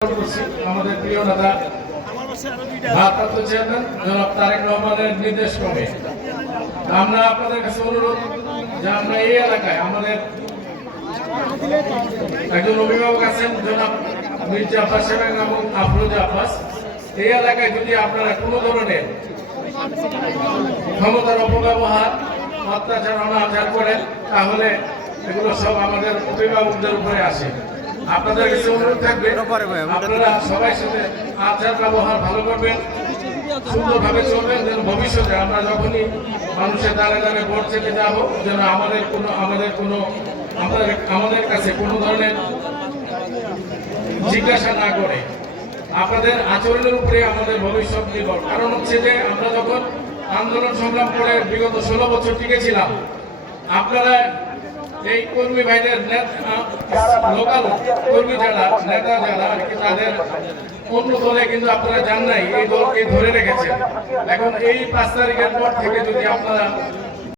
আমাদের প্রিয় নেতা ভারপ্রাপ্ত চেয়ারম্যান জনাব তারেক রহমানের নির্দেশ ক্রমে আমরা আপনাদের কাছে অনুরোধ যে আমরা এই এলাকায় আমাদের একজন অভিভাবক আছেন জনাব মির্জা আব্বাস সাহেব এবং আফরোজা আব্বাস। এই এলাকায় যদি আপনারা কোনো ধরনের ক্ষমতার অপব্যবহার অত্যাচার অনাচার করেন তাহলে এগুলো সব আমাদের অভিভাবকদের উপরে আসে। আপনাদের কাছে অনুরোধ থাকবে আপনারা সবাই সাথে আচার ব্যবহার ভালো করবেন, সুন্দরভাবে চলবেন, যেন ভবিষ্যতে আমরা যখনই মানুষের দ্বারে দ্বারে ভোট চেতে যাবো যেন আমাদের কাছে কোনো ধরনের জিজ্ঞাসা না করে। আপনাদের আচরণের উপরে আমাদের ভবিষ্যৎ নির্ভর। কারণ হচ্ছে যে আমরা যখন আন্দোলন সংগ্রাম করে বিগত 16 বছর টিকেছিলাম, আপনারা এই কর্মী ভাইদের লোকাল কর্মী যারা নেতা যারা তাদের অন্য দলে কিন্তু আপনারা জান নাই, এই দলকে ধরে রেখেছেন। এখন এই 5 তারিখের পর থেকে যদি আপনারা